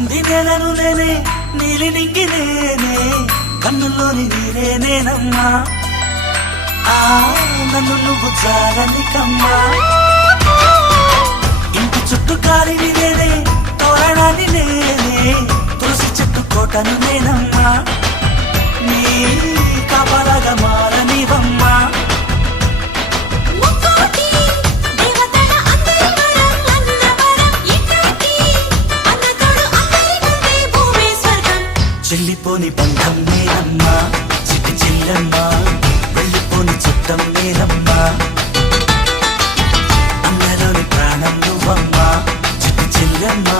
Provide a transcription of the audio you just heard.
నింగి నేలను నేనే నీలి నింగి నేనే కన్నుల్లోని నీరే నేనమ్మా నన్ను నువ్వు చాలని కమ్మా ఇంటి చుట్టూ కాలిని నేనే తోరణాన్ని నేనే తులసి చెట్టు కోటను నేనమ్మా నీ కాపలాగా మారనివమ్మా చెల్లిపోని బంధం నేనమ్మా చిట్టి చెల్లమ్మా వెళ్ళిపోని చుట్టం నేనమ్మా అన్నలోని ప్రాణం నువ్వమ్మా చిట్టి చెల్లమ్మా